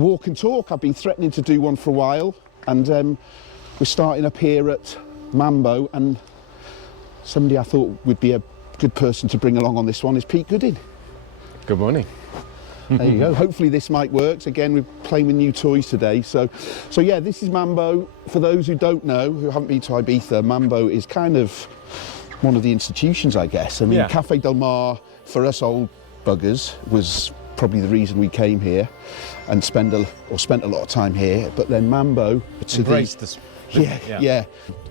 walk and talk. I've been threatening to do one for a while, and we're starting up here at Mambo, and somebody I thought would be a good person to bring along on this one is Pete Gooding. Good morning. There you go. Hopefully this mic works. Again, we're playing with new toys today. So yeah, this is Mambo. For those who don't know, who haven't been to Ibiza, Mambo is kind of one of the institutions, I guess. I mean, Café Del Mar, for us old buggers, was probably the reason we came here and spent a lot of time here. But then Mambo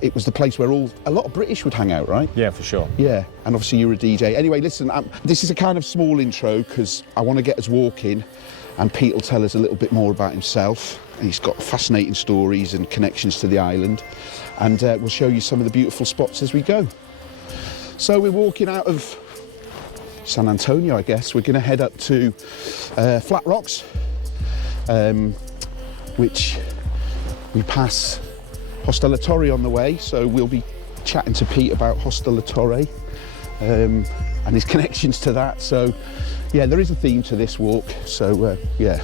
it was the place where a lot of British would hang out, right? Yeah, for sure. Yeah, and obviously you're a DJ. Anyway, listen, this is a kind of small intro because I want to get us walking, and Pete will tell us a little bit more about himself. He's got fascinating stories and connections to the island, and we'll show you some of the beautiful spots as we go. So we're walking out of San Antonio, I guess. We're going to head up to Flat Rocks, which we pass Hostel La Torre on the way, so we'll be chatting to Pete about Hostel La Torre and his connections to that. So yeah, there is a theme to this walk. So yeah,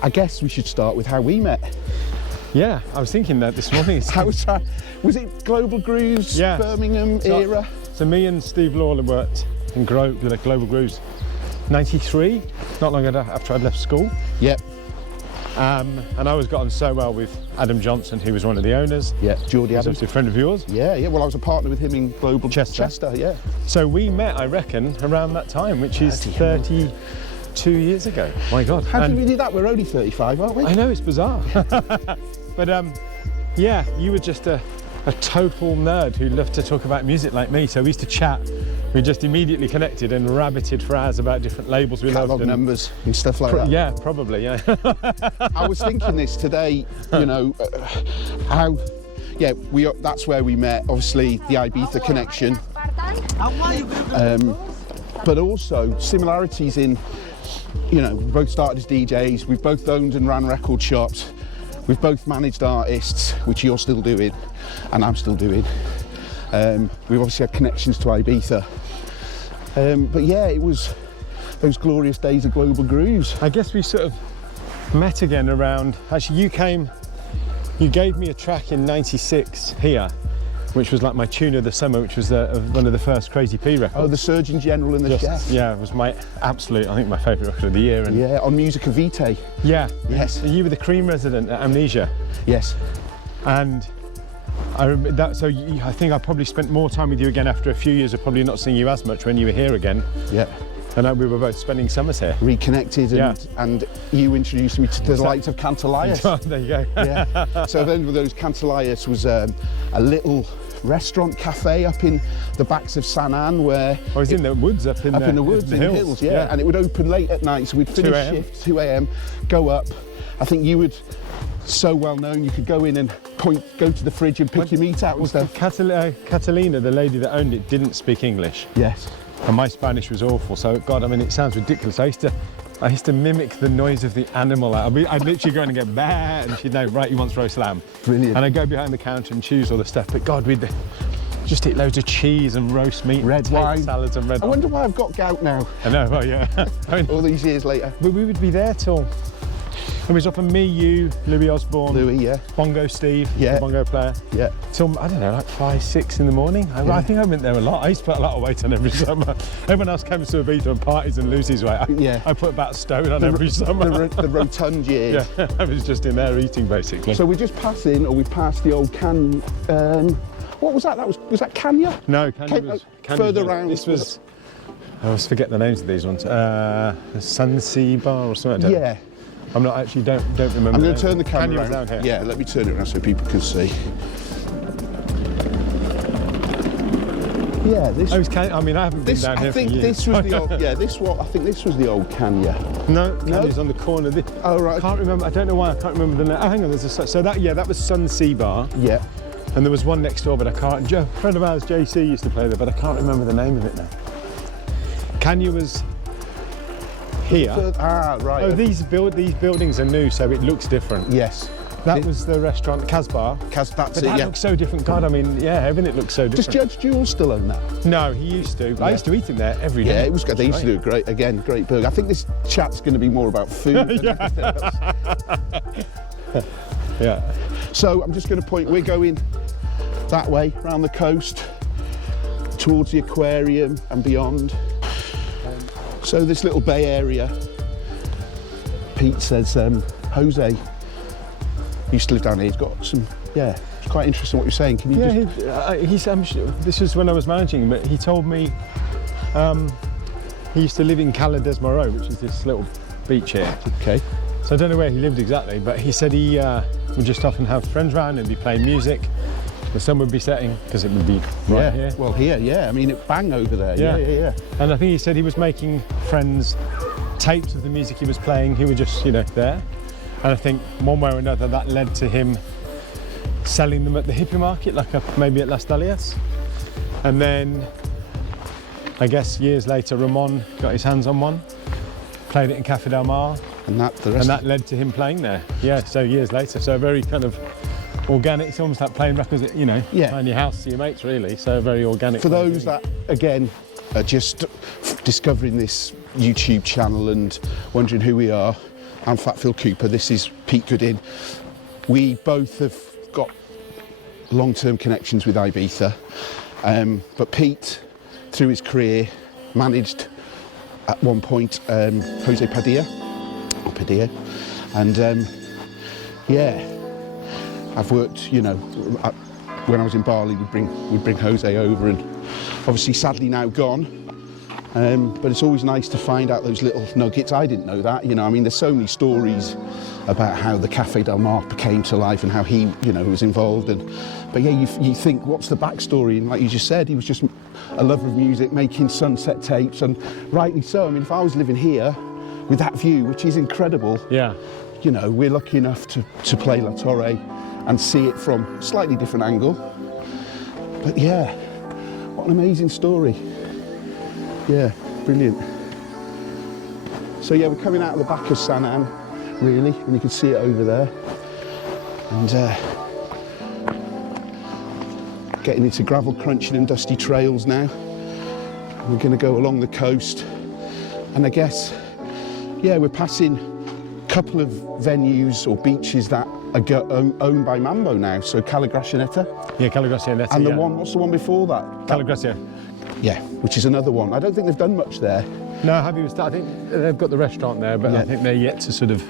I guess we should start with how we met. Yeah, I was thinking that this morning. How was that? Was it Global Grooves, Birmingham era? So me and Steve Lawler worked in Global Grooves 93, not long after I'd left school. Yep. And I always got on so well with Adam Johnson, who was one of the owners. Yeah, Geordie Adams. A friend of yours. Yeah, yeah. Well, I was a partner with him in Global Chester. Yeah. So we met, I reckon, around that time, which is 32 years ago. My God. How did we do that? We're only 35, aren't we? I know, it's bizarre. But yeah, you were just a total nerd who loved to talk about music like me. So we used to chat. We just immediately connected and rabbited for hours about different labels we loved. Catalog numbers and stuff like that. Yeah, probably, yeah. I was thinking this today, you know, that's where we met, obviously the Ibiza connection. But also similarities in, you know, we both started as DJs, we've both owned and ran record shops, we've both managed artists, which you're still doing, and I'm still doing. We've obviously had connections to Ibiza. But yeah, it was those glorious days of Global Grooves. I guess we sort of met again around, actually you gave me a track in 96 here, which was like my tune of the summer, which was one of the first Crazy P records. Oh, the Surgeon General and the Chef. Yeah, it was my absolute, I think my favourite record of the year. And yeah, on Musica Vitae. Yeah. Yes. You were the Cream resident at Amnesia. Yes. And I remember that, so I think I probably spent more time with you again after a few years of probably not seeing you as much when you were here again. Yeah. And we were both spending summers here. Reconnected, and you introduced me to the likes of Cantalayas. Oh, there you go. Yeah. So then with those Cantalayas was a little restaurant cafe up in the backs of San Ann where... I was in the woods, up in the woods, in the hills, yeah. And it would open late at night, so we'd finish shift, 2 a.m, go up. I think you would, so well known, you could go in and go to the fridge and pick your meat out and stuff. Catalina, the lady that owned it, didn't speak English. Yes. And my Spanish was awful, so God, I mean, it sounds ridiculous. I used to mimic the noise of the animal. I'd literally go in and go, bah, and she'd know, right, he wants roast lamb. Brilliant. And I'd go behind the counter and choose all the stuff. But God, we'd just eat loads of cheese and roast meat, red wine, salads and red wine. I wonder why I've got gout now. I know, well, yeah. I mean, all these years later. But we would be there till... It was often me, you, Louis Osborne, Bongo Steve, the bongo player. Yeah. Till, I don't know, like 5, 6 in the morning. I think I went there a lot. I used to put a lot of weight on every summer. Everyone else came to Ibiza and parties and loses weight. I put about a stone on every summer. The rotund years. Yeah, I was just in there eating basically. So we're just passing, or we passed the old can. What was that? Was that Kenya? No, Kenya was further round. This was. I always forget the names of these ones. Sunseed Bar or something. Yeah. I'm not actually, don't remember. I'm going to turn the camera around. Down here. Yeah, let me turn it around so people can see. Yeah, this. I mean, I haven't been down here for years. This was the old. Yeah, I think this was the old Kenya. No, Kenya's on the corner. Oh right. I can't remember. I don't know why I can't remember the name. Oh, hang on. That was Sunseed Bar. Yeah. And there was one next door, but I can't. A friend of ours, JC, used to play there, but I can't remember the name of it now. Kenya was here. Right. Oh, these buildings are new, so it looks different. Yes. That was the restaurant, Casbar. That's But it, that yeah. looks so different. God, I mean, yeah, everything looks so Does different. Judge Jewel still own that? No, he used to. I used to eat in there every day. Yeah, it was good. They used to do a great burger. I think this chat's going to be more about food than anything else. Yeah. So I'm just going to point, we're going that way, around the coast, towards the aquarium and beyond. So this little bay area, Pete says, Jose used to live down here. He's got some, yeah, it's quite interesting what you're saying. Can you just... I'm sure, this was when I was managing him, but he told me he used to live in Cala des Moreaux, which is this little beach here. Okay. So I don't know where he lived exactly, but he said he would just often have friends round and be playing music. The sun would be setting because it would be right here. Well, here, yeah. I mean, it bang over there. Yeah. And I think he said he was making friends tapes of the music he was playing. He was just, there. And I think one way or another that led to him selling them at the hippie market, like maybe at Las Dalias. And then I guess years later, Ramon got his hands on one, played it in Café Del Mar. And that led to him playing there. Yeah, so years later. So very kind of organic. It's almost like playing records, playing your house to your mates, really. So very organic. For those that, again, are just discovering this YouTube channel and wondering who we are, I'm Phat Phil Cooper. This is Pete Goodin. We both have got long-term connections with Ibiza, but Pete, through his career, managed at one point José Padilla, and I've worked, when I was in Bali, we'd bring Jose over, and obviously sadly now gone. But it's always nice to find out those little nuggets. I didn't know that, I mean, there's so many stories about how the Café Del Mar came to life and how he, was involved. But yeah, you think, what's the backstory? And like you just said, he was just a lover of music, making sunset tapes, and rightly so. I mean, if I was living here with that view, which is incredible, we're lucky enough to play La Torre and see it from a slightly different angle. But yeah, what an amazing story. Yeah, brilliant. So yeah, we're coming out of the back of San Ann, really, and you can see it over there. And getting into gravel crunching and dusty trails now. We're going to go along the coast, and I guess, we're passing a couple of venues or beaches that are owned by Mambo now. So Cala Gracianeta. Yeah, Cala Gracianeta. And what's the one before that? Cala Gracia. Yeah, which is another one. I don't think they've done much there. No, I think they've got the restaurant there, but I think they're yet to sort of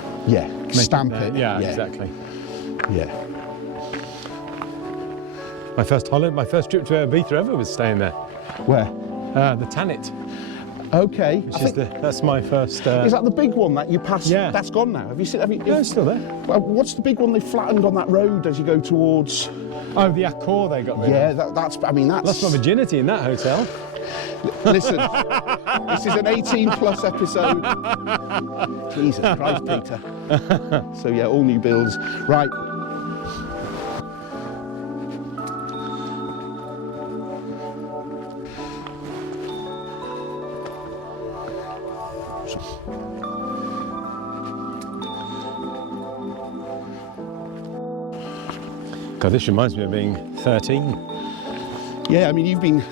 stamp it. Yeah, exactly. Yeah. My first trip to Ibiza ever was staying there. Where? The Tanit. Okay. That's my first. Is that the big one that you passed? Yeah. That's gone now. Have you seen? No, it's still there. What's the big one they flattened on that road as you go towards? Oh, the Accor they got rid of. Yeah, that's. Lost my virginity in that hotel. Listen, this is an 18+ episode. Jesus Christ, Peter. So yeah, all new builds. Right. God, this reminds me of being 13. Yeah, I mean, you've been,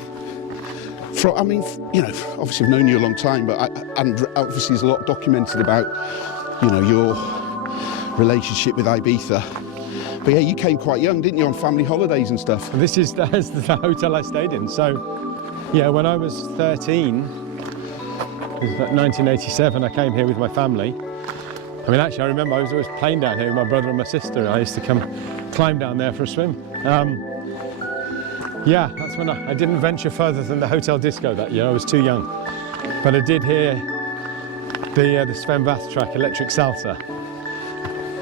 obviously I've known you a long time, but and obviously there's a lot documented about, your relationship with Ibiza. But yeah, you came quite young, didn't you, on family holidays and stuff? That's the hotel I stayed in. So, yeah, when I was 13, it was about 1987, I came here with my family. I mean, actually, I remember I was always playing down here with my brother and my sister. I used to climb down there for a swim. Yeah, that's when I didn't venture further than the hotel disco that year. I was too young. But I did hear the Sven Väth track, Electric Salsa,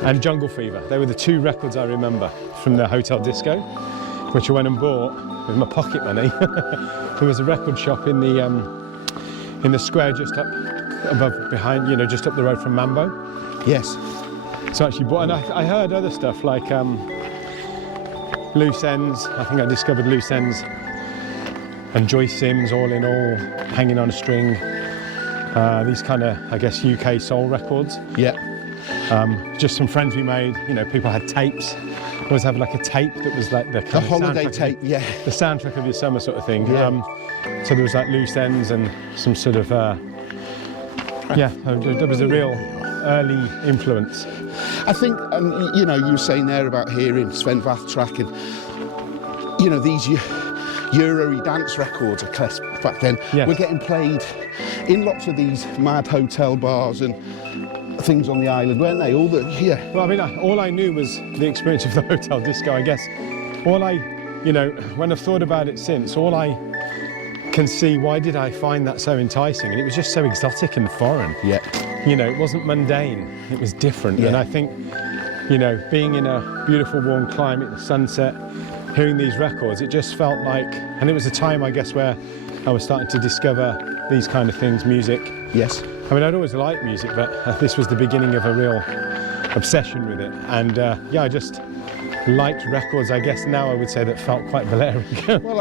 and Jungle Fever. They were the two records I remember from the hotel disco, which I went and bought with my pocket money. There was a record shop in the square just up above, behind, just up the road from Mambo. Yes. So I actually bought, and I heard other stuff like Loose Ends. I think I discovered Loose Ends and Joyce Sims, All in All, Hanging on a String. These kind of, I guess, UK soul records. Yeah. Just some friends we made, you know, people had tapes. Always have like a tape that was like the kind of holiday tape, yeah. The soundtrack of your summer sort of thing. Yeah. So there was like loose ends and some sort of, there was a real early influence. I think, you know, you were saying there about hearing Sven Väth track and, you know, these Euro dance records, I guess, back then, were getting played in lots of these mad hotel bars and things on the island, weren't they? Well, I mean, all I knew was the experience of the hotel disco, I guess. You know, when I've thought about it since, all I can see, why did I find that so enticing? And it was just so exotic and foreign. Yeah. You know, it wasn't mundane, it was different. Yeah. And I think, you know, being in a beautiful warm climate, the sunset, hearing these records, it just felt like, and it was a time, I guess, where I was starting to discover these kind of things, music. Yes. I mean, I'd always liked music, but this was the beginning of a real obsession with it. And I just liked records, I guess now I would say, that felt quite Balearic. Well,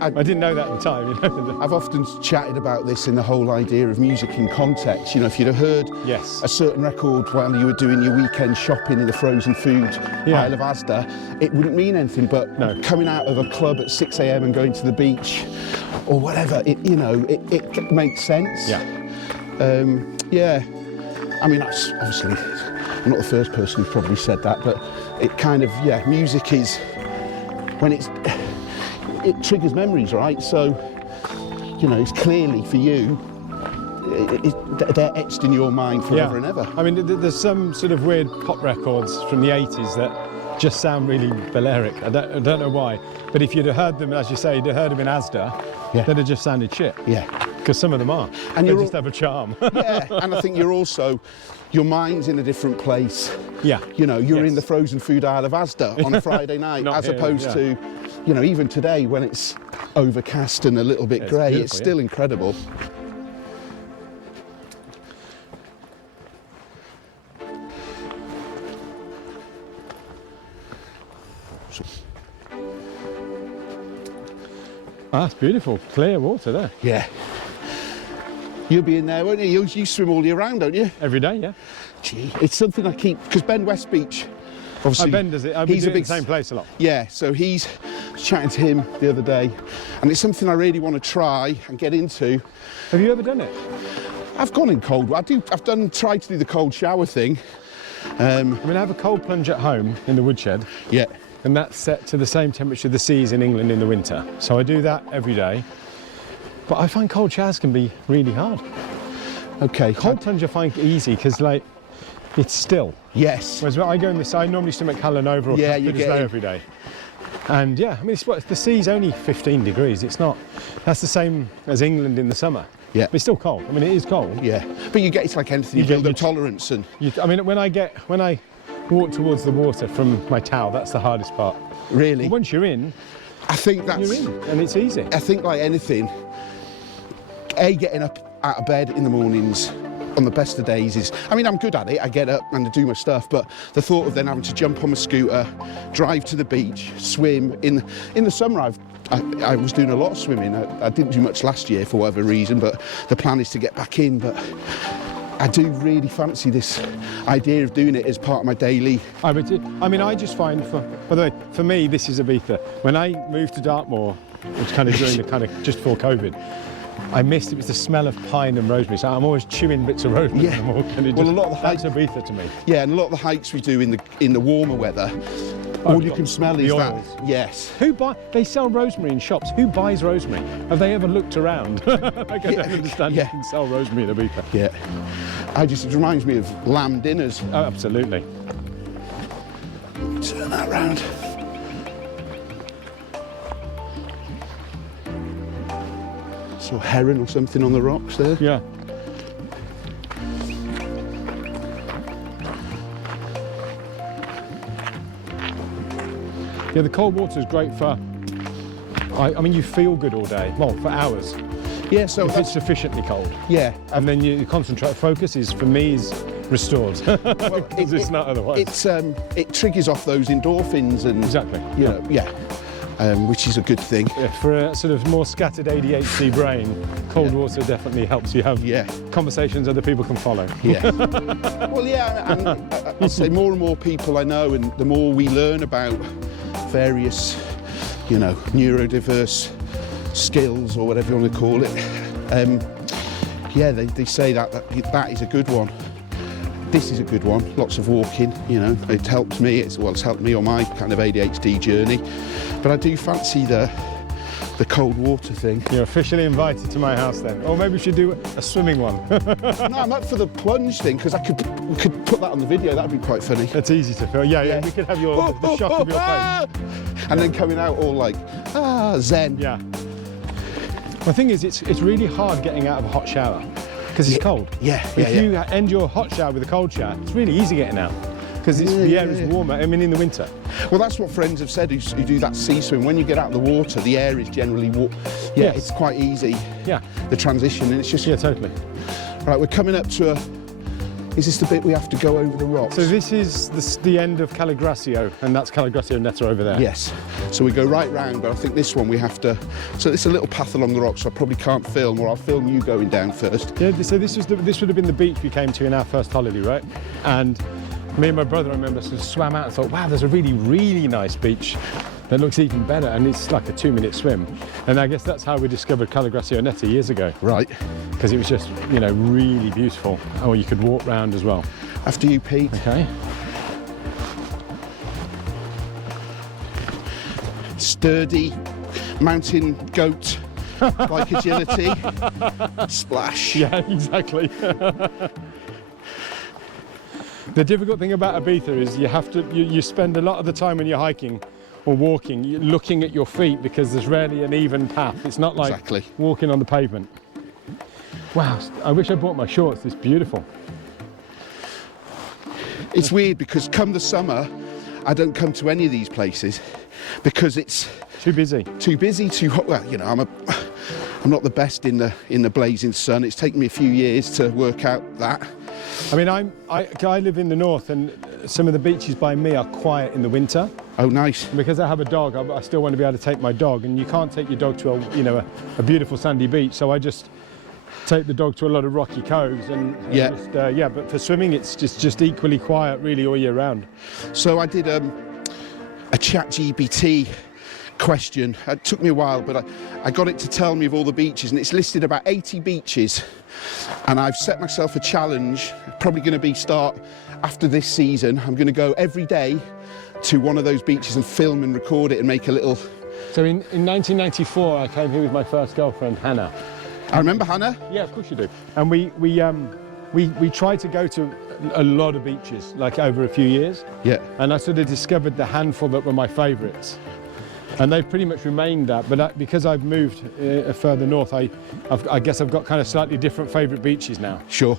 I didn't know that at the time, you know. I've often chatted about this in the whole idea of music in context. You know, if you'd have heard a certain record while you were doing your weekend shopping in the frozen food aisle of Asda, it wouldn't mean anything, but coming out of a club at 6 a.m. and going to the beach or whatever, it makes sense. Yeah. I mean, that's obviously, I'm not the first person who's probably said that, but it kind of, music is, when it triggers memories, right? So, you know, it's clearly for you, they're etched in your mind forever and ever. I mean, there's some sort of weird pop records from the 80s that just sound really Balearic. I don't know why, but if you'd have heard them, as you say, you'd have heard them in Asda, they'd have just sounded shit. Yeah. Because some of them are, and they just have a charm. And I think your mind's in a different place. Yeah. You know, you're in the frozen food aisle of Asda on a Friday night, as opposed to, you know, even today when it's overcast and a little bit grey, it's still incredible. Ah, it's beautiful, clear water there. Yeah. You'll be in there, won't you? You swim all year round, don't you? Every day, yeah. Gee, it's something I keep, because Ben West Beach, obviously. Ben does it, I've been doing it in the same place a lot. Yeah, so he's chatting to him the other day, and it's something I really want to try and get into. Have you ever done it? I've gone in cold, tried to do the cold shower thing. I mean, I have a cold plunge at home in the woodshed. Yeah. And that's set to the same temperature the seas in England in the winter. So I do that every day. But I find cold showers can be really hard. Okay. Cold plunge I find easy because, like, it's still. Yes. Whereas when I go in I normally swim at Calanova or Capital every day. And I mean, the sea's only 15 degrees. It's not, that's the same as England in the summer. Yeah. But it's still cold. I mean, it is cold. Yeah. But it's like anything, you build up tolerance and. I mean, when I walk towards the water from my towel, that's the hardest part. Really? But once you're in, I think you're in, and it's easy. I think, like anything, getting up out of bed in the mornings on the best of days is, I mean, I'm good at it, I get up and I do my stuff, but the thought of then having to jump on my scooter, drive to the beach, swim, in the summer I was doing a lot of swimming. I didn't do much last year for whatever reason, but the plan is to get back in, but I do really fancy this idea of doing it as part of my daily. I mean, I just find, by the way, for me, this is Ibiza. When I moved to Dartmoor, which kind of during the kind of just before COVID, I missed, it was the smell of pine and rosemary. So I'm always chewing bits of rosemary. Yeah. A lot of the hikes, that's Ibiza to me. Yeah, and a lot of the hikes we do in the warmer weather, all you can smell is that. Yes. They sell rosemary in shops. Who buys rosemary? Have they ever looked around? Like, I don't understand you can sell rosemary in Ibiza. Yeah. It reminds me of lamb dinners. Oh, absolutely. Turn that round. Saw heron or something on the rocks there. Yeah. Yeah, the cold water is great for, I mean, you feel good all day, well, for hours. Yeah, so if it's sufficiently cold. Yeah. And then you concentrate, focus for me is restored. Well, it's not otherwise. It triggers off those endorphins and... Exactly. You know, yeah. which is a good thing. Yeah, for a sort of more scattered ADHD brain, cold water definitely helps you have conversations other people can follow. Yeah. Well, yeah, and I'd say more and more people I know, and the more we learn about various, you know, neurodiverse skills or whatever you want to call it, yeah, they say that is a good one. This is a good one. Lots of walking, you know, it helps me. It's helped me on my kind of ADHD journey. But I do fancy the cold water thing. You're officially invited to my house then. Or maybe we should do a swimming one. No, I'm up for the plunge thing, because we could put that on the video. That'd be quite funny. It's easy to feel. Yeah. We could have the shock of your face. And then coming out all like, zen. Yeah. The thing is, it's really hard getting out of a hot shower because it's cold. If you end your hot shower with a cold shower, it's really easy getting out because the air is warmer. I mean, in the winter. Well, that's what friends have said who do that sea swim. When you get out of the water, the air is generally warm. Yeah, it's quite easy. Yeah. The transition, and it's just... Yeah, totally. Right, we're coming up to Is this the bit we have to go over the rocks? So this is the end of Calagracio, and that's Calagracio Netta over there. Yes. So we go right round, but I think this one we have to... So it's a little path along the rocks, so I probably can't film, or I'll film you going down first. Yeah, so this would have been the beach we came to in our first holiday, right? And me and my brother, I remember, sort of swam out and thought, wow, there's a really, really nice beach that looks even better, and it's like a 2-minute swim. And I guess that's how we discovered Calagracio Netta years ago. Right. Because it was just, you know, really beautiful. Or you could walk round as well. After you, Pete. Okay. Sturdy mountain goat like agility. Splash. Yeah, exactly. The difficult thing about Ibiza is you spend a lot of the time when you're hiking or walking, you're looking at your feet because there's rarely an even path. It's not like walking on the pavement. Wow, I wish I brought my shorts. It's beautiful. It's weird because come the summer, I don't come to any of these places because it's too busy. Too busy, too hot. Well, you know, I'm not the best in the blazing sun. It's taken me a few years to work out that. I mean, I live in the north, and some of the beaches by me are quiet in the winter. Oh, nice. Because I have a dog, I still want to be able to take my dog, and you can't take your dog to a beautiful sandy beach. So I just take the dog to a lot of rocky coves, and but for swimming, it's just equally quiet, really, all year round. So I did a ChatGPT question. It took me a while, but I got it to tell me of all the beaches, and it's listed about 80 beaches. And I've set myself a challenge, probably going to start after this season. I'm going to go every day to one of those beaches and film and record it and make a little... So in 1994, I came here with my first girlfriend, Hannah. I remember Hannah. Yeah, of course you do. And we tried to go to a lot of beaches, like over a few years. Yeah. And I sort of discovered the handful that were my favourites. And they've pretty much remained that, but because I've moved further north, I guess I've got kind of slightly different favourite beaches now. Sure.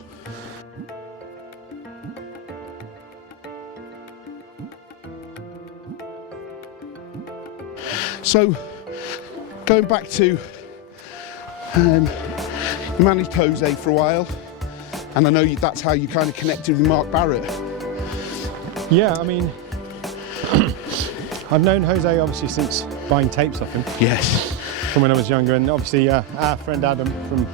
So, going back to, you managed Jose for a while, and I know that's how you kind of connected with Mark Barrott. Yeah, I mean, I've known Jose obviously since buying tapes off him. Yes. From when I was younger, and obviously our friend Adam from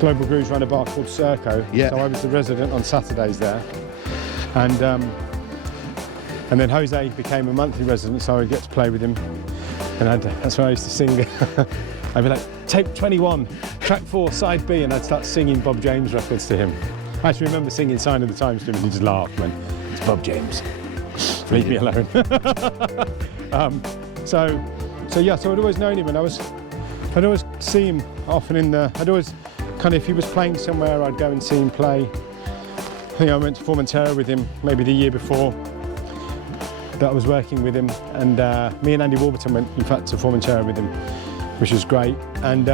Global Grooves ran a bar called Circo. Yeah. So I was the resident on Saturdays there, and then Jose became a monthly resident, so I would get to play with him, and that's when I used to sing. I'd be like, tape 21, track 4, side B, and I'd start singing Bob James records to him. I actually remember singing Sign of the Times to him, and he just laughed, when it's Bob James. Leave me alone. So I'd always known him, and I'd always see him often I'd always kind of, if he was playing somewhere, I'd go and see him play. I think I went to Formentera with him maybe the year before that I was working with him, and me and Andy Warburton went, in fact, to Formentera with him, which was great. And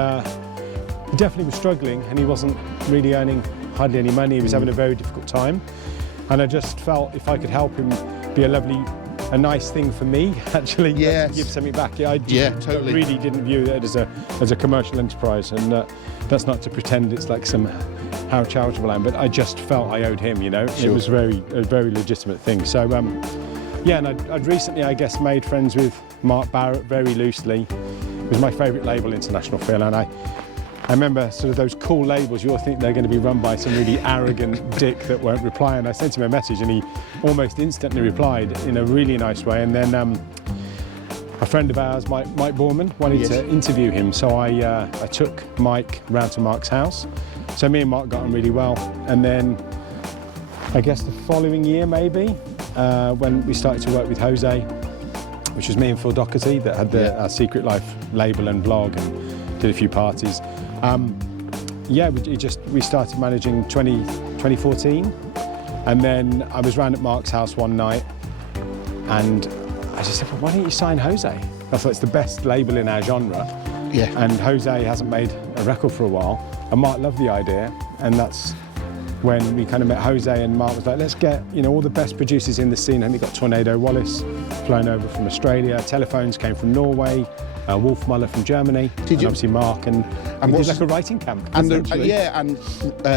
he definitely was struggling, and he wasn't really earning hardly any money. He was having a very difficult time, and I just felt if I could help him be a nice thing for me, actually, to give something back. I really didn't view it as a commercial enterprise, and that's not to pretend it's like how charitable I am, but I just felt I owed him, you know. Sure. It was a very legitimate thing. So Yeah, and I'd recently, I guess, made friends with Mark Barrott very loosely. It was my favourite label, International Phil, and I remember sort of those cool labels, you'll think they're going to be run by some really arrogant dick that won't reply, and I sent him a message and he almost instantly replied in a really nice way. And then a friend of ours, Mike Borman, wanted to interview him, so I took Mike round to Mark's house. So me and Mark got on really well, and then I guess the following year maybe, when we started to work with Jose, which was me and Phil Doherty that had our Secret Life label and blog and did a few parties. We started managing 2014, and then I was round at Mark's house one night and I just said, well, why don't you sign Jose? I thought it's the best label in our genre. Yeah. And Jose hasn't made a record for a while, and Mark loved the idea, and that's when we kind of met Jose, and Mark was like, let's get, all the best producers in the scene. And we got Tornado Wallace flown over from Australia, Telephones came from Norway, Wolf Muller from Germany, and obviously Mark, and we did like a writing camp. And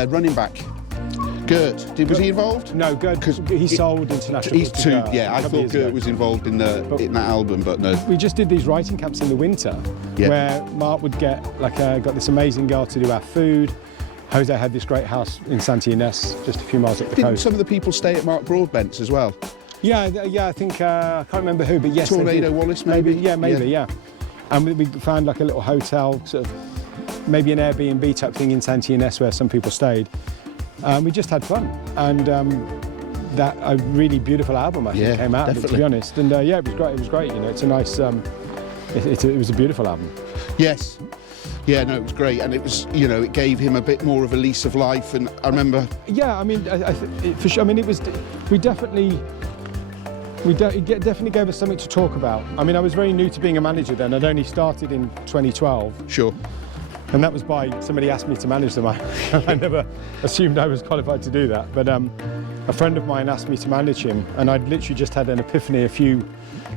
running back, Gert, was he involved? No, Gert, because he sold International. He's two, I thought Gert was involved in that album, but no. We just did these writing camps in the winter, where Mark would get, got this amazing girl to do our food. Jose had this great house in Santa Ynez, just a few miles up the coast. Didn't some of the people stay at Mark Broadbent's as well? Yeah, I think, I can't remember who, but yes. Tornado Wallace, maybe? Yeah. And we found like a little hotel, sort of, maybe an Airbnb type thing in Santa Ynez where some people stayed. We just had fun, and that a really beautiful album I think came out of it, to be honest. And it was great. It was great. It's a nice. It was a beautiful album. Yes. Yeah, no, it was great, and it was, it gave him a bit more of a lease of life. And I remember. Yeah, I mean, for sure. I mean, it was. We definitely. It definitely gave us something to talk about. I mean, I was very new to being a manager then. I'd only started in 2012. Sure. And that was by somebody asked me to manage them. I never assumed I was qualified to do that. But a friend of mine asked me to manage him, and I'd literally just had an epiphany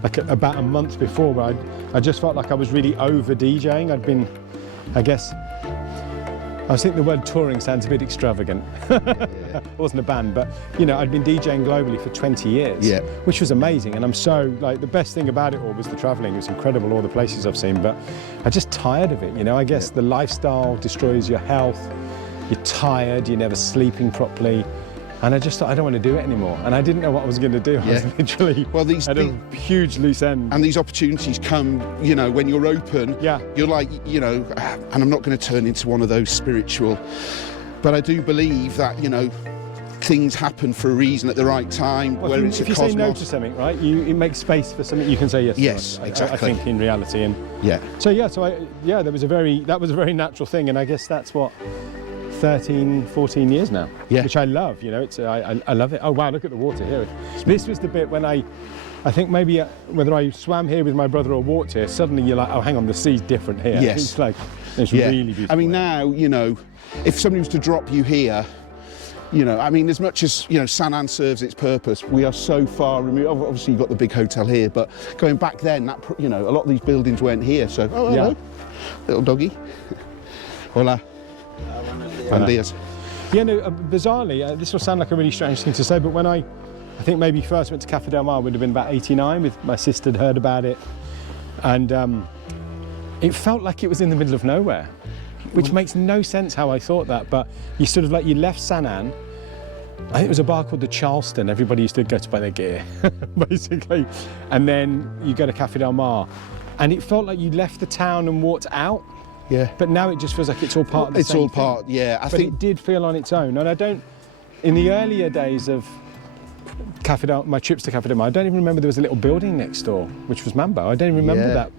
about a month before, where I just felt like I was really over DJing. I'd been, I guess, I think the word touring sounds a bit extravagant. It wasn't a band, but I'd been DJing globally for 20 years, which was amazing. And I'm so, the best thing about it all was the traveling. It was incredible, all the places I've seen, but I'm just tired of it. I guess the lifestyle destroys your health. You're tired, you're never sleeping properly. And I just thought, I don't want to do it anymore. And I didn't know what I was going to do. I was literally at a huge loose end. And these opportunities come, when you're open, you're like, and I'm not going to turn into one of those spiritual, but I do believe that, things happen for a reason at the right time. Well, if you say no to something, right, it makes space for something you can say yes to. Yes, exactly. I think in reality. And that was a very natural thing. And I guess that's what, 13, 14 years now, which I love. I love it. Oh wow, look at the water here. This was the bit when I think maybe whether I swam here with my brother or walked here, suddenly you're like, oh hang on, the sea's different here. Yes. It's really beautiful. I mean now, if somebody was to drop you here, as much as, San Ann serves its purpose, we are so far removed. Obviously you've got the big hotel here, but going back then, a lot of these buildings weren't here, so, hello, little doggy. Hola. Bizarrely, this will sound like a really strange thing to say, but when I think maybe first went to Café Del Mar, would have been about 89, with my sister had heard about it, and it felt like it was in the middle of nowhere, which makes no sense how I thought that, but you sort of you left San Ann, I think it was a bar called the Charleston, everybody used to go to buy their gear, basically, and then you go to Café Del Mar, and it felt like you left the town and walked out. Yeah. But now it just feels like it's all part of the same thing. I think it did feel on its own. And in the earlier days of my trips to Café Del Mar, I don't even remember there was a little building next door, which was Mambo. I don't even remember that.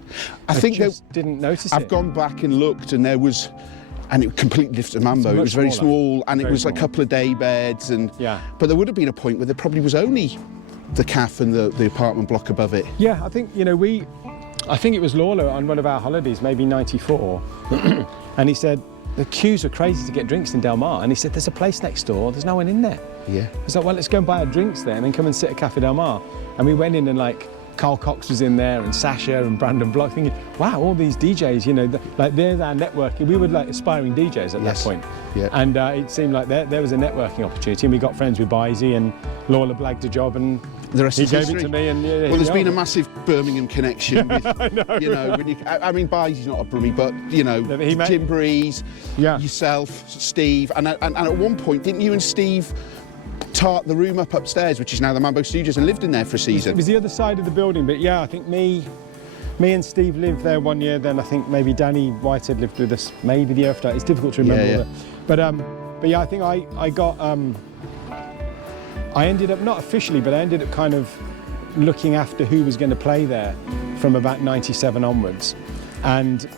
I didn't notice it. I've gone back and looked, and and it completely different to Mambo. It was very small, and it was a couple of day beds, but there would have been a point where there probably was only the cafe and the apartment block above it. Yeah, I think, I think it was Lawler on one of our holidays, maybe 94, and he said, the queues were crazy to get drinks in Del Mar, and he said, there's a place next door, there's no one in there. Yeah. I was like, well, let's go and buy our drinks there and then come and sit at Café Del Mar. And we went in and Carl Cox was in there and Sasha and Brandon Block, thinking, wow, all these DJs, there's our networking. We were aspiring DJs at that point. Yeah. And it seemed like there was a networking opportunity, and we got friends with Bizey, and Lawler blagged a job, and the rest he is gave history. it to me, and Well, there's been a massive Birmingham connection with, I know, you know, I mean, Byes not a Brummie, but, you know, Jim Breeze, yourself, Steve, and at one point, didn't you and Steve tart the room up upstairs, which is now the Mambo Studios, and lived in there for a season? It was the other side of the building, but yeah, I think me and Steve lived there one year, then I think maybe Danny Whitehead lived with us maybe the year after. It's difficult to remember all that. But yeah, I think I got, I ended up, not officially, but I ended up kind of looking after who was going to play there from about 97 onwards. And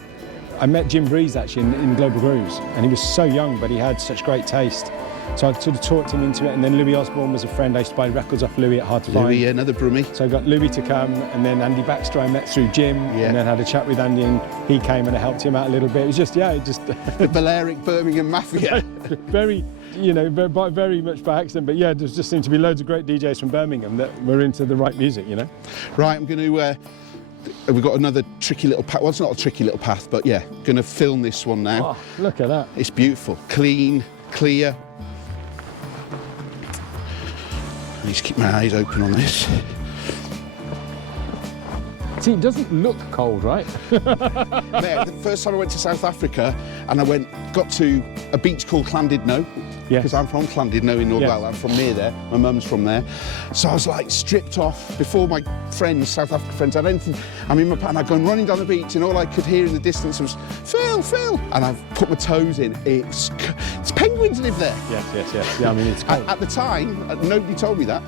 I met Jim Breeze actually in Global Grooves, and he was so young, but he had such great taste. So I sort of talked him into it, and then Louis Osborne was a friend. I used to buy records off Louis at Hard to Find. Louis, another Brummie. So I got Louis to come, and then Andy Baxter I met through Jim, and then had a chat with Andy, and he came and I helped him out a little bit. It was just, the Balearic Birmingham Mafia. Very, you know, very much by accident, but yeah, there just seemed to be loads of great DJs from Birmingham that were into the right music, you know. Right, I'm going to, we've got another tricky little path. Well, it's not a tricky little path, but yeah, going to film this one now. Oh, look at that. It's beautiful, clean, clear. I need to keep my eyes open on this. See, it doesn't look cold, right? Mate, the first time I went to South Africa, and I got to a beach called Llandudno, because I'm from Llandudno in North Wales. I'm from near there. My mum's from there. So I was like stripped off before my friends, South African friends, had anything. I'm in my pan, I'd gone running down the beach, and all I could hear in the distance was Phil, and I've put my toes in. It's penguins live there. Yes. Yeah, I mean, it's cold. At the time, nobody told me that.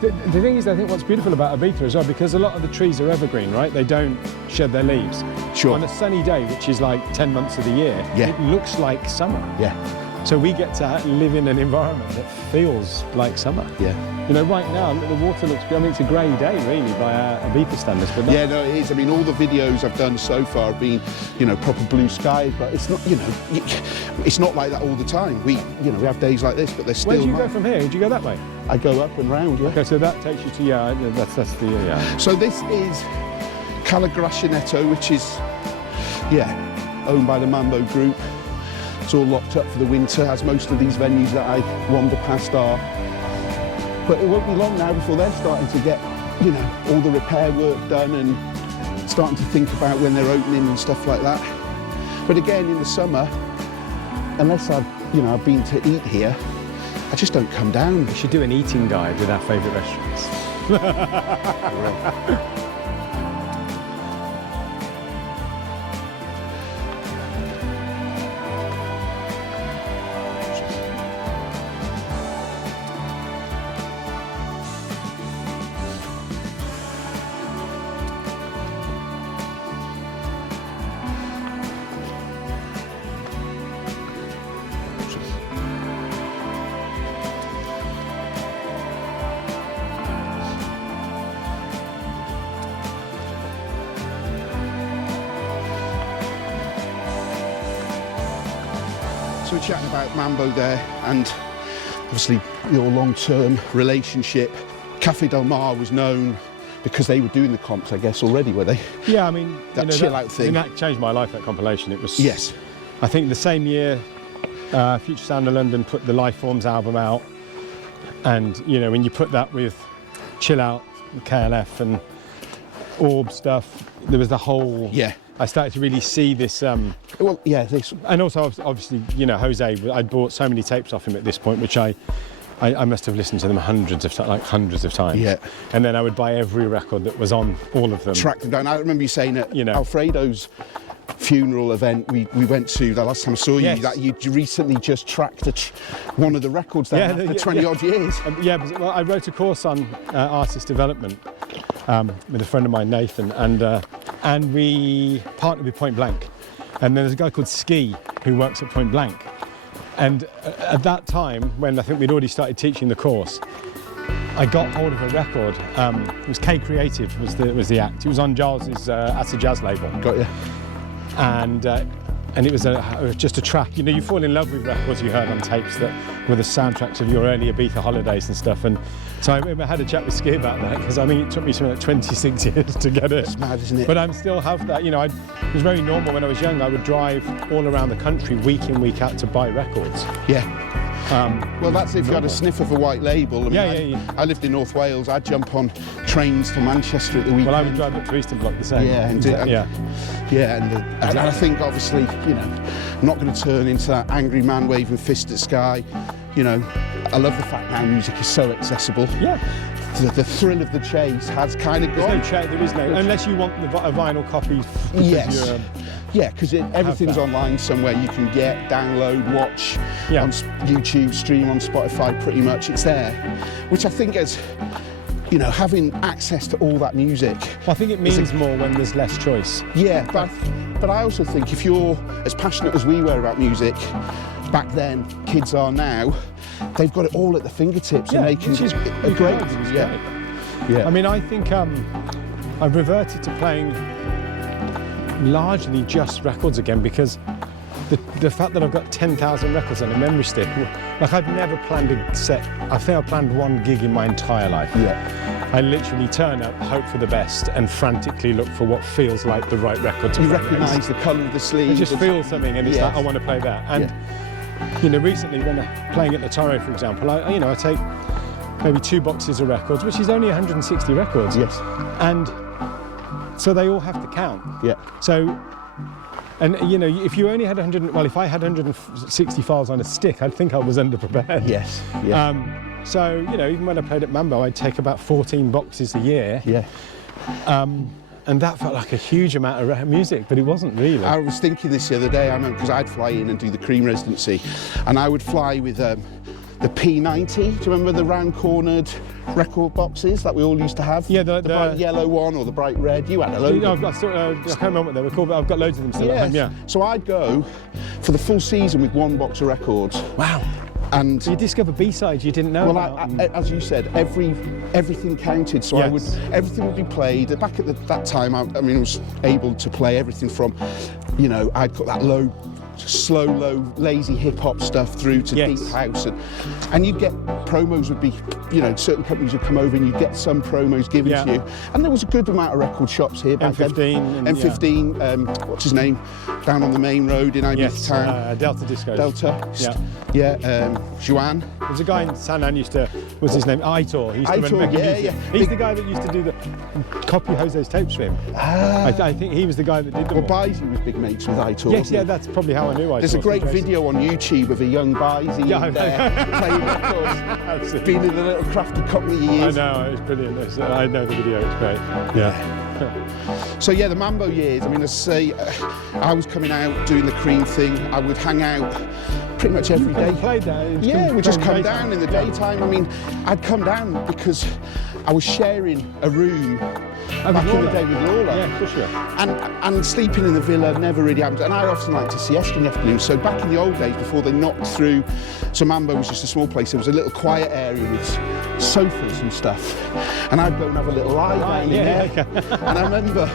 The thing is, I think what's beautiful about Ibiza as well, because a lot of the trees are evergreen, right? They don't shed their leaves. Sure. On a sunny day, which is like 10 months of the year, it looks like summer. Yeah. So we get to live in an environment that feels like summer. Yeah. You know, right now, the water looks, I mean, it's a grey day, really, by Ibiza standards. But yeah, no, it is. I mean, all the videos I've done so far have been, you know, proper blue skies, but it's not, you know, it's not like that all the time. We have days like this, but they're still... Where do you go from here? Would you go that way? I go up and round, yeah. Okay, so that takes you to, that's the. So this is Calagrascianetto, which is, owned by the Mambo Group. It's all locked up for the winter, as most of these venues that I wander past are. But it won't be long now before they're starting to get, you know, all the repair work done and starting to think about when they're opening and stuff like that. But again, in the summer, unless I've been to eat here, I just don't come down. We should do an eating guide with our favourite restaurants. We're chatting about Mambo there, and obviously your long-term relationship. Café Del Mar was known because they were doing the comps, I guess, already, were they? Yeah, I mean, that chill-out thing. I mean, that changed my life, that compilation. It was... Yes. I think the same year, Future Sound of London put the Lifeforms album out, and, you know, when you put that with Chill Out, KLF and Orb stuff, there was the whole... Yeah. I started to really see this. And also obviously, you know, Jose. I'd bought so many tapes off him at this point, which I must have listened to them hundreds of times. Yeah. And then I would buy every record that was on all of them. Track them down. I remember you saying at Alfredo's funeral event we went to the last time I saw you, that you recently just tracked one of the records there after 20 odd years. Well, I wrote a course on artist development with a friend of mine, Nathan, and we partnered with Point Blank. And then there's a guy called Ski who works at Point Blank. And at that time, when I think we'd already started teaching the course, I got hold of a record. It was K Creative was the act. It was on Giles's Acid Jazz label. Got you. And it was just a track. You know, you fall in love with records you heard on tapes that were the soundtracks of your early Ibiza holidays and stuff. And so I had a chat with Ski about that, because I mean, it took me something like 26 years to get it. It's mad, isn't it? But I still have that. You know, it was very normal when I was young. I would drive all around the country week in, week out to buy records. Yeah. Well, that's if you had a sniff of a white label. I mean, I lived in North Wales. I'd jump on trains to Manchester at the weekend. Well, I would drive up to Eastern Bloc the same. Yeah, and I think obviously, you know, I'm not going to turn into that angry man waving fist at sky. You know, I love the fact now music is so accessible. Yeah. The thrill of the chase has kind of gone. There is no, unless you want a vinyl copy. Yes. Yeah, because everything's online somewhere. You can get, download, watch on YouTube, stream on Spotify, pretty much. It's there, which I think is, you know, having access to all that music. Well, I think it means more when there's less choice. Yeah, but I also think if you're as passionate as we were about music back then, kids are now, they've got it all at their fingertips and they can a great. Yeah. I mean, I think I've reverted to playing largely just records again because the fact that I've got 10,000 records on a memory stick, like I've never planned a set. I think I planned one gig in my entire life. Yeah. I literally turn up, hope for the best, and frantically look for what feels like the right record to play. You recognise the colour of the sleeve. I just feel something, and it's like I want to play that. And you know, recently when I'm playing at the Torre, for example, I take maybe 2 boxes of records, which is only 160 records. Yes. And so they all have to count. Yeah. So, and you know, if you only had if I had 160 files on a stick, I'd think I was underprepared. Yes. Yeah. So, you know, even when I played at Mambo, I'd take about 14 boxes a year. Yeah. And that felt like a huge amount of music, but it wasn't really. I was thinking this the other day, I remember, because I'd fly in and do the Cream residency, and I would fly with the P90. Do you remember the round-cornered record boxes that we all used to have? Yeah, the bright yellow one or the bright red. You had a load. I can't remember what they were called, but I've got loads of them still at home. Yeah. So I'd go for the full season with 1 box of records. Wow. And so you discover B-sides you didn't know about. As you said, everything counted. So everything would be played. Back at that time, I was able to play everything from, you know, I'd got that slow, low, lazy hip-hop stuff through to deep house, and you'd get promos would be, you know, certain companies would come over and you'd get some promos given to you, and there was a good amount of record shops here back M15 then. M15, what's his name, down on the main road in Ibiza town. Delta Disco. Juan. There's a guy in San An what's his name? Aitor. He's the guy that used to do the copy Jose's tapes for him. I think he was the guy that did them. Well, Baisi was big mates with Aitor. Yes, that's probably how I knew Aitor. There's a great video on YouTube of a young Baisi playing records. Been in a little crafty couple of years. I know, it's brilliant. I know the video, it's great. Yeah. So the Mambo years, I mean, as I say, I was coming out doing the Cream thing. I would hang out pretty much every day. Played that? We'd just come down in the daytime. I mean, I'd come down because I was sharing a room back in the day with Lola. Yeah, for sure. And sleeping in the villa never really happened. And I often liked to siesta in the afternoon. So back in the old days, before they knocked through, so Mambo was just a small place. There was a little quiet area with sofas and stuff. And I'd go and have a little lie down in there. And I remember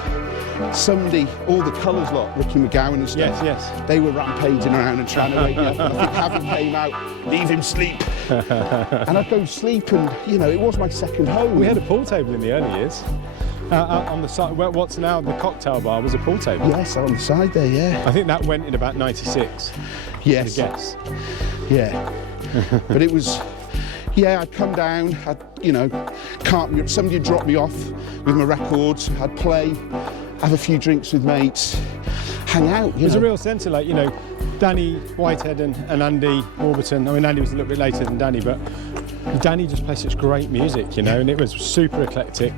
somebody, all the Colours lot, Ricky McGowan and stuff, they were rampaging around and trying to wake me up. And I think Havin came out, leave him sleep. And I'd go sleep, and, you know, it was my second home. We had a pool table in the early years. On the side, what's now the cocktail bar was a pool table. Yes, on the side there, yeah. I think that went in about 96. Yes. I guess. Yeah. But it was, I'd come down, somebody would drop me off with my records, I'd play, have a few drinks with mates, hang out. There's a real sense of, like, you know, Danny Whitehead and Andy Warburton. I mean, Andy was a little bit later than Danny, but Danny just played such great music, you know, and it was super eclectic.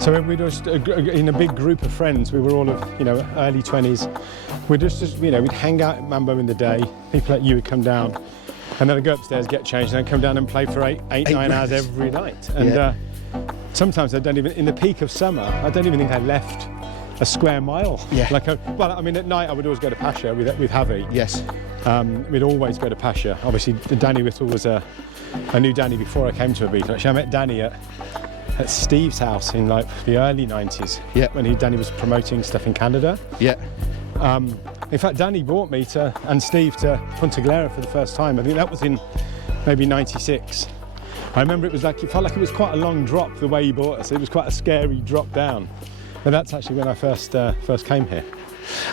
So we were just in a big group of friends. We were all of, you know, early 20s. We'd just you know, we'd hang out at Mambo in the day. People like you would come down, and then I'd go upstairs, get changed, and then come down and play for 9 hours every night. And sometimes I don't even, in the peak of summer, I don't even think I left a square mile. Yeah. I mean, at night I would always go to Pasha with Javi. Yes. We'd always go to Pasha. Obviously, Danny Whittle was I knew Danny before I came to Ibiza. Actually, I met Danny at Steve's house in like the early 90s. Yeah. When Danny was promoting stuff in Canada. Yeah. In fact, Danny brought me and Steve to Punta Galera for the first time. I think that was in maybe 96. I remember it felt like it was quite a long drop the way he brought us. It was quite a scary drop down. But that's actually when I first came here.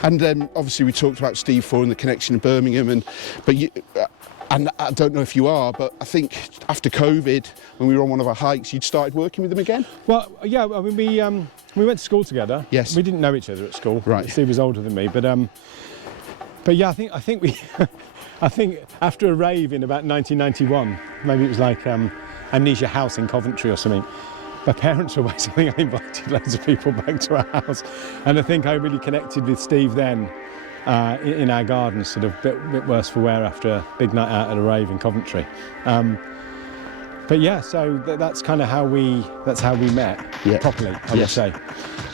And obviously we talked about Steve Ford and the connection to Birmingham, but And I don't know if you are, but I think after COVID, when we were on one of our hikes, you'd started working with them again? Well, yeah, I mean, we went to school together. Yes. We didn't know each other at school. Right. Steve was older than me, but yeah, I think we, I think after a rave in about 1991, maybe it was like Amnesia House in Coventry or something, my parents were away, so I think I invited loads of people back to our house, and I think I really connected with Steve then. In our garden, sort of bit worse for wear after a big night out at a rave in Coventry. But yeah, so that's kind of how we met properly, I would say.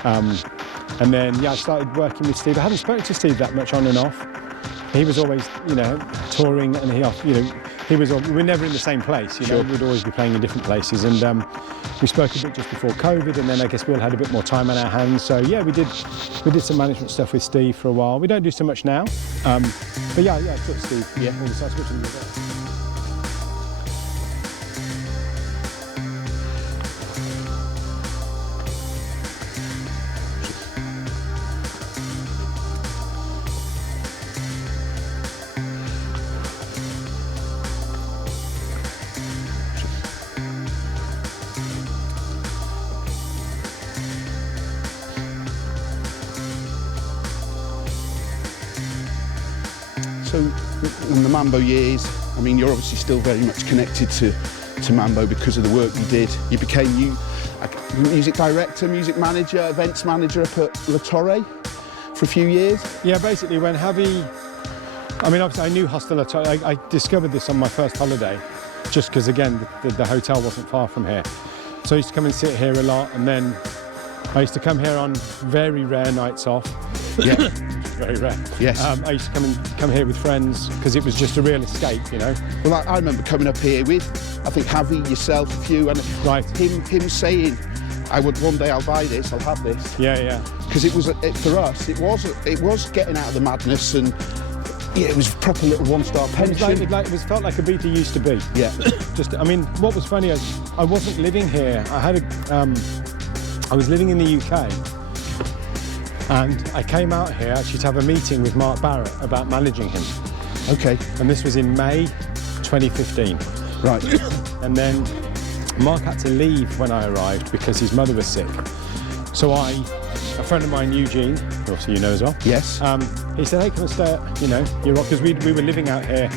And then I started working with Steve. I hadn't spoken to Steve that much on and off. He was always, touring, and we were never in the same place. Sure. We'd always be playing in different places, and we spoke a bit just before COVID, and then I guess we all had a bit more time on our hands. So yeah, we did some management stuff with Steve for a while. We don't do so much now, but yeah, I took Steve. Yeah. All the time, switching the bit. So, in the Mambo years, I mean, you're obviously still very much connected to Mambo because of the work you did. You became music director, music manager, events manager up at La Torre for a few years. Yeah, basically when Javi, I mean, obviously I knew Hostel La Torre. I discovered this on my first holiday, just because again the hotel wasn't far from here. So I used to come and sit here a lot, and then I used to come here on very rare nights off. Yeah. Very rare. Yes. I used to come here with friends because it was just a real escape, Well, I remember coming up here with, I think, Javi, yourself, a few, and him saying, one day I'll buy this, I'll have this. Yeah. Because for us, it was getting out of the madness, and yeah, it was a proper little one-star pension. It felt like Ibiza used to be. Yeah. I mean, what was funny is I wasn't living here. I was living in the UK. And I came out here actually to have a meeting with Mark Barrott about managing him. Okay. And this was in May 2015. Right. And then Mark had to leave when I arrived because his mother was sick. So a friend of mine, Eugene, who obviously you know as well. Yes. He said, hey, come and stay at, your rock, because we were living out here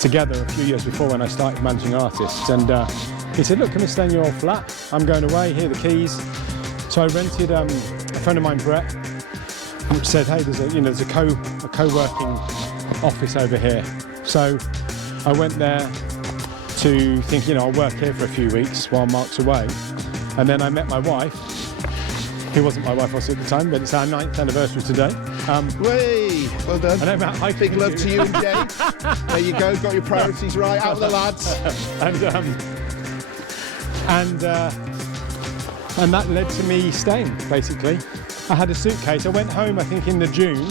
together a few years before when I started managing artists. And he said, look, come and stay in your flat. I'm going away, here are the keys. So I rented a friend of mine, Brett, which said, hey, there's a co-working office over here. So I went there to think, I'll work here for a few weeks while Mark's away. And then I met my wife, who wasn't my wife also at the time, but it's our 9th anniversary today. Way, well done. And I'm big love to you and Jay. There you go, got your priorities right, out with the lads. And that led to me staying, basically. I had a suitcase. I went home, I think, in the June,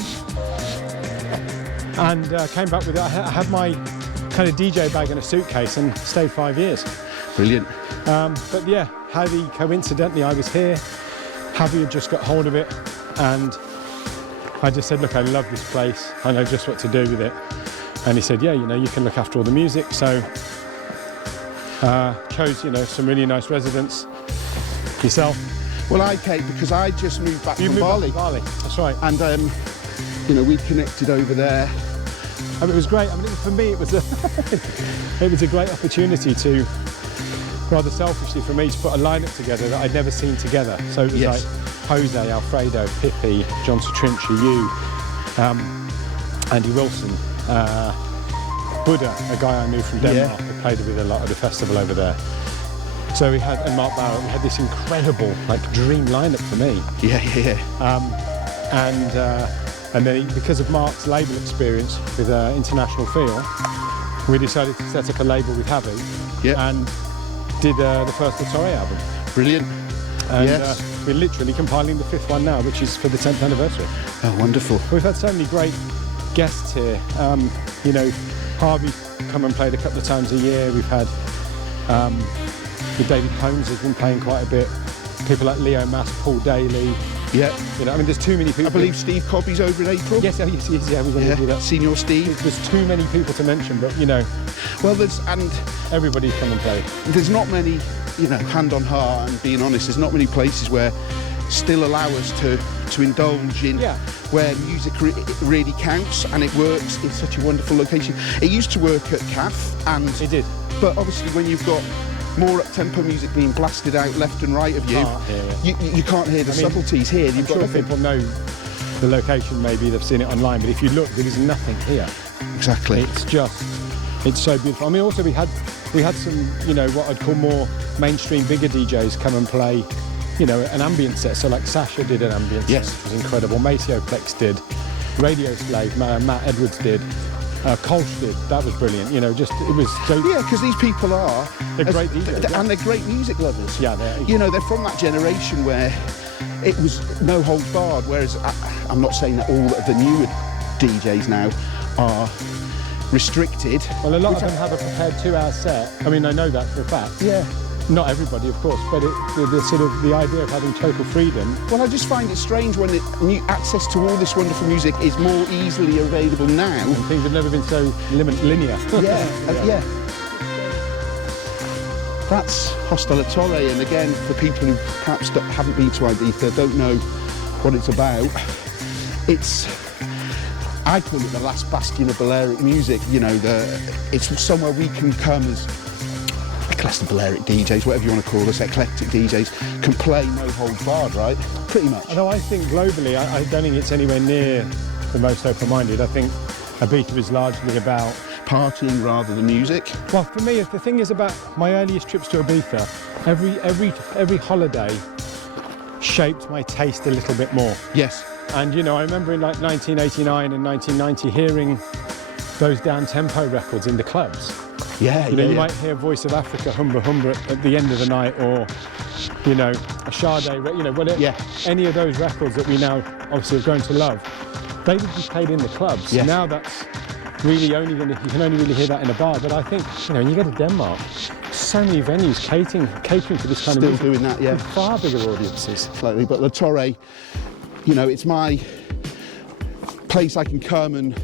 and came back with it. I had my kind of DJ bag and a suitcase and stayed 5 years. Brilliant. But yeah, Javi, coincidentally, I was here. Javi had just got hold of it, and I just said, look, I love this place. I know just what to do with it. And he said, yeah, you can look after all the music. So chose, some really nice residents. Yourself? Well, I came because I just moved back from Bali. That's right. And, we connected over there. I mean, it was great. I mean, for me, it was a great opportunity to, rather selfishly for me, to put a lineup together that I'd never seen together. So it was like Jose, Alfredo, Pippi, John Satrinci, you, Andy Wilson, Buddha, a guy I knew from Denmark who played with a lot at the festival over there. So we had, and Mark Barrett, we had this incredible, dream lineup for me. Yeah. And then because of Mark's label experience with International Feel, we decided to set up a label with Javi and did the first La Torre album. Brilliant. And we're literally compiling the 5th one now, which is for the 10th anniversary. Oh, wonderful. We've had so many great guests here. Harvey come and played a couple of times a year. We've had David Holmes has been playing quite a bit. People like Leo Mass, Paul Daly, Yeah. You know, I mean, there's too many people. I believe Steve Cobby's over in April. Yes, he is. Yeah, we're going to do that. Senior Steve. There's too many people to mention, but you know. Well, everybody's come and play. There's not many, you know, hand on heart and being honest, there's not many places where still allow us to indulge in where music really counts and it works. It's such a wonderful location. It used to work at CAF and it did. But obviously when you've got more up-tempo music being blasted out left and right of you, you can't hear the subtleties here. I'm sure people know the location, maybe they've seen it online, but if you look, there is nothing here. Exactly. It's so beautiful. I mean, also we had some, you know, what I'd call more mainstream, bigger DJs come and play, you know, an ambient set. So like Sasha did an ambient set, it was incredible. Mateoplex did, Radio Slave, Matt Edwards did, Kolsch did. That was brilliant. You know, it was so. Yeah, because these people they're great DJs, and they're great music lovers. Yeah, they're from that generation where it was no holds barred. Whereas I'm not saying that all of the newer DJs now are restricted. Well, a lot of them have a prepared 2-hour set. I mean, I know that for a fact. Yeah. Not everybody, of course, but the sort of the idea of having total freedom. Well, I just find it strange when access to all this wonderful music is more easily available now. And things have never been so linear. Yeah. That's Hostel at Torre, and again, for people who perhaps haven't been to Ibiza, don't know what it's about, I call it the last bastion of Balearic music. You know, it's somewhere we can come as class the Balearic DJs, whatever you want to call us, eclectic DJs, can play no holds barred, right? Pretty much. Although I think globally, I don't think it's anywhere near the most open-minded. I think Ibiza is largely about partying rather than music. Well, for me, the thing is about my earliest trips to Ibiza, every holiday shaped my taste a little bit more. Yes. And you know, I remember in like 1989 and 1990 hearing those down-tempo records in the clubs. You might hear Voice of Africa, Humba Humba at the end of the night, or, you know, a Sade, you know, whatever. Any of those records that we now obviously have grown to love, they would be played in the clubs. Yes. Now that's really you can only really hear that in a bar. But I think, you know, when you go to Denmark, so many venues catering to this kind of music. Still doing that, yeah. With far bigger audiences. Slightly, but La Torre, you know, it's my place I can come and...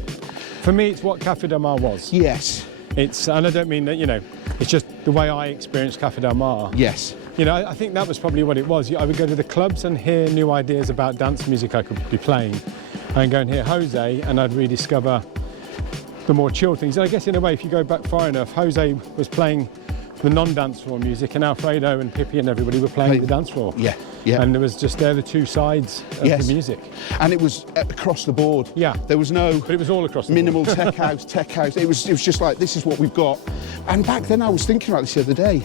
For me, it's what Café Del Mar was. Yes. And I don't mean that, you know, it's just the way I experienced Café Del Mar. Yes. You know, I think that was probably what it was. I would go to the clubs and hear new ideas about dance music I could be playing, and go and hear Jose, and I'd rediscover the more chilled things. And I guess in a way, if you go back far enough, Jose was playing the non-dance floor music, and Alfredo and Pippi and everybody were playing the dance floor. Yeah. And there was just the two sides of the music. And it was across the board. Yeah. There was no... But it was all across the minimal board. tech house. It was just like, this is what we've got. And back then I was thinking about this the other day.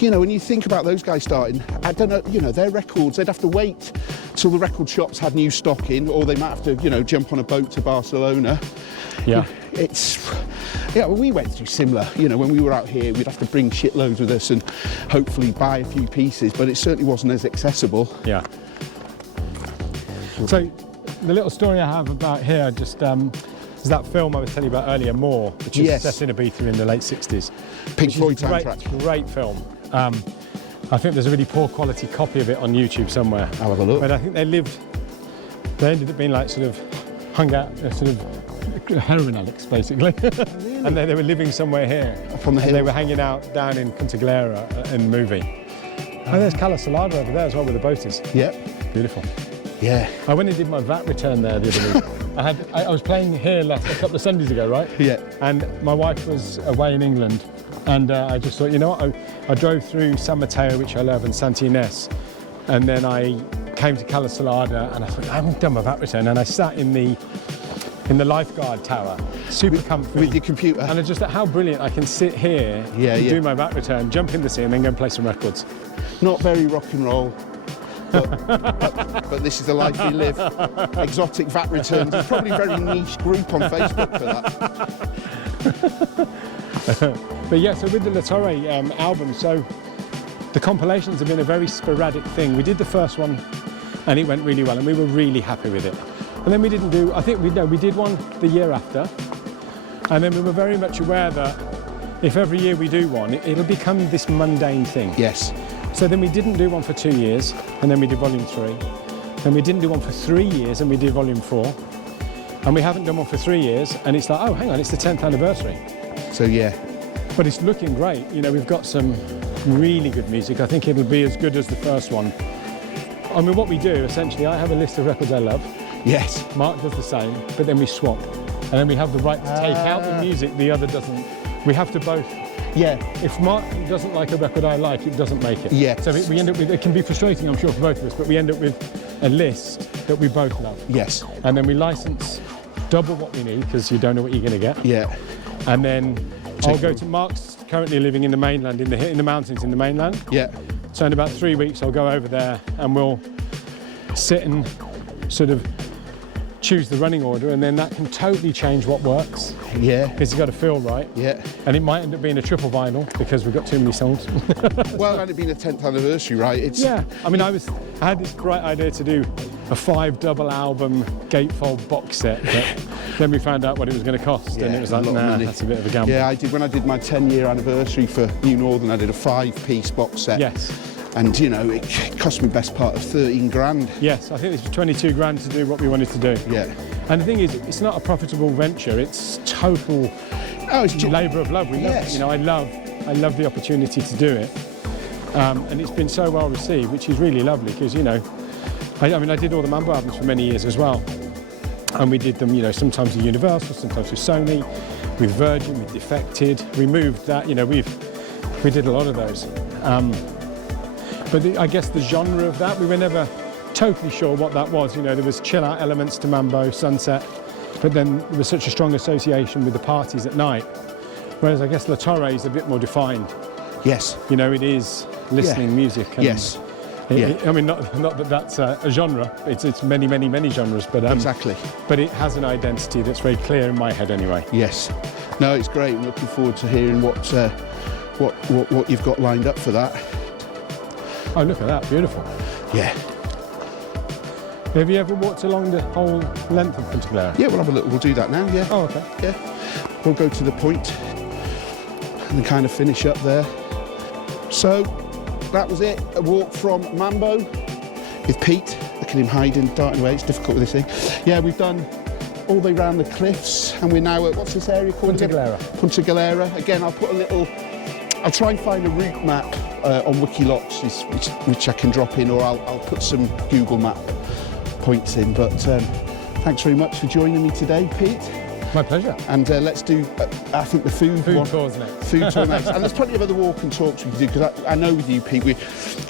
You know, when you think about those guys starting, I don't know, you know, their records, they'd have to wait till the record shops had new stock in, or they might have to, you know, jump on a boat to Barcelona. Yeah. Well, we went through similar, you know, when we were out here, we'd have to bring shitloads with us and hopefully buy a few pieces, but it certainly wasn't as accessible. Yeah. So, the little story I have about here just is that film I was telling you about earlier, More, which is set in Ibiza in the late 60s. Pink Floyd soundtrack. Great film. I think there's a really poor quality copy of it on YouTube somewhere. I'll have a look. But I think they ended up being like sort of hung out, sort of heroin addicts basically. Really? And they were living somewhere here. From the hill. They were hanging out down in Punta Galera in the movie. Oh, there's Cala Salada over there as well, where the boat is. Yep. Beautiful. Yeah. I went and did my VAT return there the other week. I was playing here a couple of Sundays ago, right? Yeah. And my wife was away in England, and I just thought, you know what, I drove through San Mateo, which I love, and Santa Ynez, and then I came to Cala Salada, and I thought, I haven't done my VAT return, and I sat in the lifeguard tower, super comfy. With your computer. And I just thought, how brilliant, I can sit here, do my VAT return, jump in the sea, and then go and play some records. Not very rock and roll. But this is the life we live. Exotic VAT returns. There's probably a very niche group on Facebook for that. But yeah, so with the La Torre album, so the compilations have been a very sporadic thing. We did the first one and it went really well and we were really happy with it. And then we didn't do, I think we did one the year after, and then we were very much aware that if every year we do one, it'll become this mundane thing. Yes. So then we didn't do one for 2 years, and then we did volume 3. Then we didn't do one for 3 years, and we did volume 4. And we haven't done one for 3 years, and it's like, oh, hang on, it's the 10th anniversary. So yeah. But it's looking great. You know, we've got some really good music. I think it'll be as good as the first one. I mean, what we do, essentially, I have a list of records I love. Yes. Mark does the same, but then we swap. And then we have the right to take out the music the other doesn't. We have to both. Yeah. If Mark doesn't like a record I like, it doesn't make it. Yeah. So we end up with, it can be frustrating, I'm sure, for both of us, but we end up with a list that we both love. Yes. And then we license double what we need, because you don't know what you're going to get. Yeah. And then I'll go to Mark's currently living in the mainland, in the mountains in the mainland. Yeah. So in about 3 weeks, I'll go over there and we'll sit and sort of choose the running order, and then that can totally change what works. Yeah. Because you've got to feel right. Yeah. And it might end up being a triple vinyl because we've got too many songs. Well, and it being the 10th anniversary, right? It's yeah. I mean, I had this bright idea to do a 5 double album gatefold box set, but then we found out what it was going to cost, and it was like, nah, that's a bit of a gamble. Yeah, I did when I did my 10-year anniversary for NuNorthern. I did a 5-piece box set. Yes. And you know, it cost me best part of 13 grand. Yes, I think this was 22 grand to do what we wanted to do. Yeah. And the thing is, it's not a profitable venture. It's total labour of love. We love it. You know, I love the opportunity to do it. And it's been so well received, which is really lovely because, you know, I mean, I did all the Mambo albums for many years as well. And we did them, you know, sometimes with Universal, sometimes with Sony, with Virgin, with Defected. We moved that, you know, we did a lot of those. But I guess the genre of that, we were never totally sure what that was. You know, there was chill out elements to Mambo, Sunset, but then there was such a strong association with the parties at night. Whereas I guess La Torre is a bit more defined. Yes. You know, it is listening music. And yes. I mean, not that that's a genre. It's many, many, many genres. But exactly. But it has an identity that's very clear in my head anyway. Yes. No, it's great. I'm looking forward to hearing what you've got lined up for that. Oh, look at that, beautiful. Yeah. Have you ever walked along the whole length of Punta Galera? Yeah, we'll do that now, yeah. Oh, okay. Yeah. We'll go to the point and kind of finish up there. So, that was it. A walk from Mambo with Pete. Look at him hiding, darting away. It's difficult with this thing. Yeah, we've done all the way around the cliffs, and we're now at, what's this area called? Punta Galera. Punta Galera. Again, I'll try and find a route map on Wikilocs, which I can drop in, or I'll put some Google Map points in. But thanks very much for joining me today, Pete. My pleasure. And let's do, I think, the food tours next. Food tour next. And there's plenty of other walk and talks we can do, because I know with you, Pete,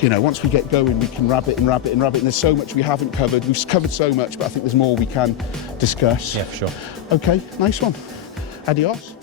you know, once we get going, we can rabbit and rabbit and rabbit. And there's so much we haven't covered. We've covered so much, but I think there's more we can discuss. Yeah, for sure. Okay, nice one. Adios.